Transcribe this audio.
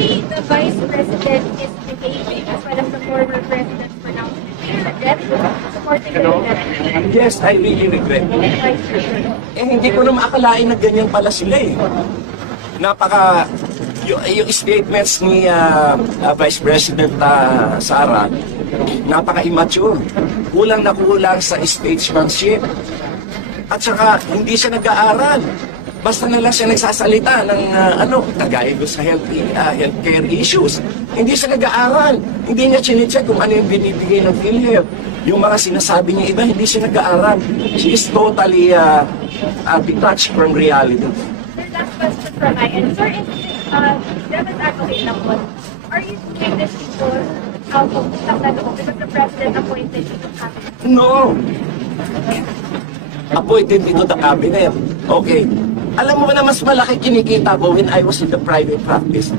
way the vice president is behaving, as well as the former president's pronouncement, do you regret supporting the Yes, I really regret. Eh, hindi ko na maakalain na ganyan pala sila eh. Napaka, yung, yung statements ni ah, ah, Vice President ah, Sara, napaka-immature. Kulang na kulang sa statesmanship. At saka, hindi siya nag-aaral. Basta na lang siya nagsasalita ng ah, ano, kagaya ko sa health, ah, healthcare issues. Hindi siya nag-aaral. Hindi niya chinecheck kung ano yung binibigay ng PhilHealth. Yung mga sinasabi niya iba, hindi siya nag-aaral. She is totally uh, uh, detached from reality. Sir, last question from my end. Sir, is uh, Devil's Advocate po, are you doing this because out of Tacloban because the president appointed you to cabinet? No! Appointed into the cabinet. Okay. Alam mo na mas malaki kinikita ko when I was in the private practice.